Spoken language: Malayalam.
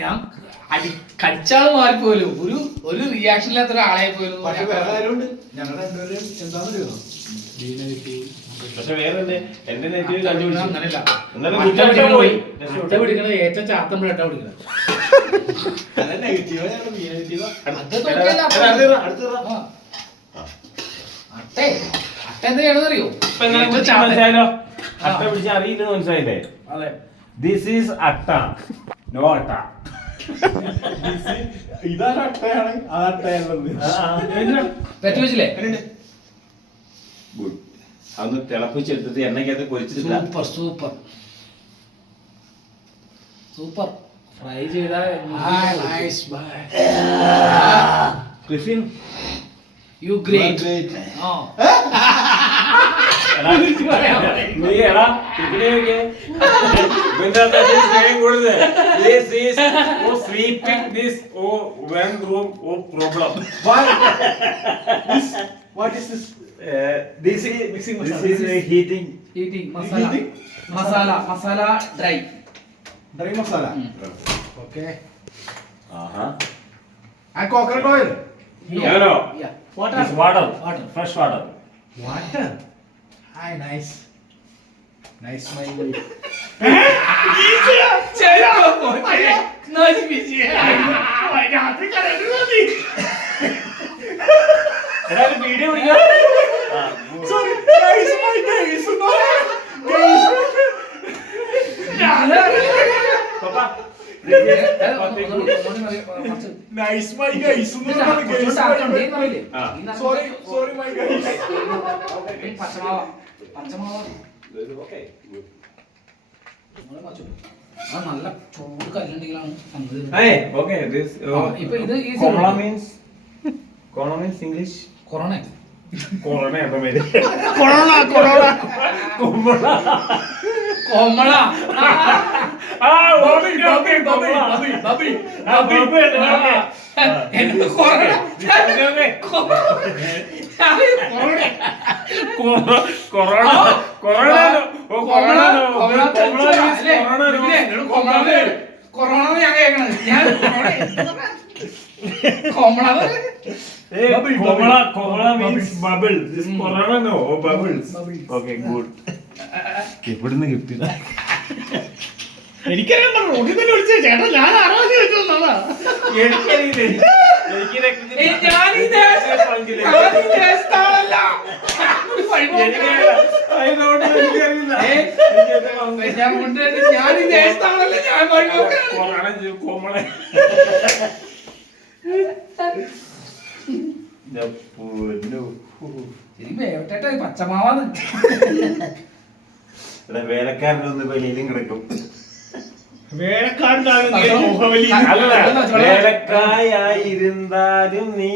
ഞാൻ കടിച്ചാള് മാറിപ്പോലും ഒരു റിയാക്ഷൻ ഇല്ലാത്ത ഒരാളെ പോലും. ഏറ്റവും ചാത്തം അറിയോ അട്ട പിടിച്ച് അറിയില്ലെന്ന് മനസ്സിലായില്ലേ? അതെ, ദിസ് ഈസ് അട്ട, നോ അട്ട. ഇതാണ് അട്ടയാണ്, ആ അട്ടയുള്ളത്. വെച്ചില്ലേ? ഗുഡ്. അതൊന്ന് തിളപ്പിച്ചെടുത്തിട്ട് എണ്ണയ്ക്കകത്ത് പൊരിച്ചിട്ടില്ല. Super super super. ഫ്രൈ ചെയ്താൽ Christian you great. What is this? This is heating. Masala dry. Dry masala. Okay. Uh-huh. And coconut oil. No. Yeah. Water. It's water. Fresh water. Water. Hi, nice. Nice, my wife. Video Sorry, guys, my guys. No. Nice, my guys. Sorry, my guys. നല്ല ചൂട് കല്ലുണ്ടെങ്കിലാണ് Okay, this ഇപ്പൊ ഇത് Komala means English. Corona Corona എന്താ പേര്? കൊറോണ ഞാൻ കേൾക്കണത് Komala means bubble. This corona no bubbles. Okay, good. എവിടുന്ന് കിട്ടില്ല? എനിക്കറിയാൻ റോഡിൽ തന്നെ വിളിച്ചേ ചേട്ടാ, ഞാൻ ആരാധന വെച്ചോന്നാ. പച്ചമാവാന്ന് വേലക്കാരനൊന്ന് വെളിയിലും കിടക്കും. വേലക്കാരനാണ് വേലക്കായായിരുന്നാലും നീ